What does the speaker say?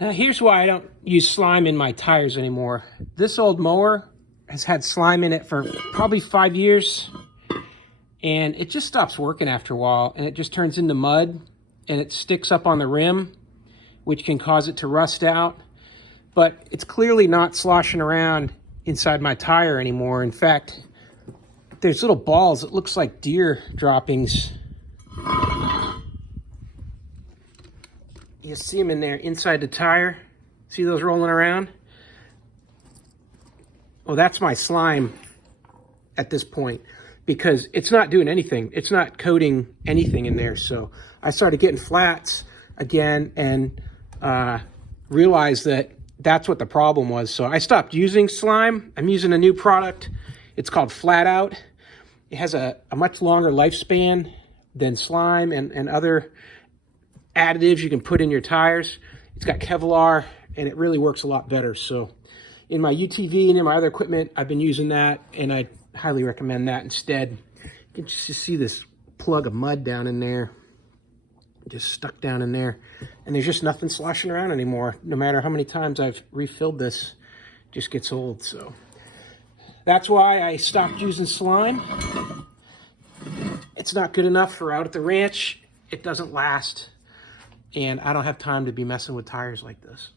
Here's why I don't use slime in my tires anymore. This old mower has had slime in it for probably 5 years, and it just stops working after a while, and it just turns into mud, and it sticks up on the rim, which can cause it to rust out. But it's clearly not sloshing around inside my tire anymore. In fact, there's little balls. It looks like deer droppings. You see them in there inside the tire. See those rolling around? Well, that's my slime at this point, because it's not doing anything. It's not coating anything in there. So I started getting flats again and realized that that's what the problem was. So I stopped using slime. I'm using a new product. It's called FlatOut. It has a much longer lifespan than slime and other additives you can put in your tires. It's got Kevlar, and it really works a lot better. So in my UTV and in my other equipment, I've been using that, and I highly recommend that instead. You can just see this plug of mud down in there, just stuck down in there, and there's just nothing sloshing around anymore. No matter how many times I've refilled this, it just gets old. So that's why I stopped using slime. It's not good enough for out at the ranch. It doesn't last, and I don't have time to be messing with tires like this.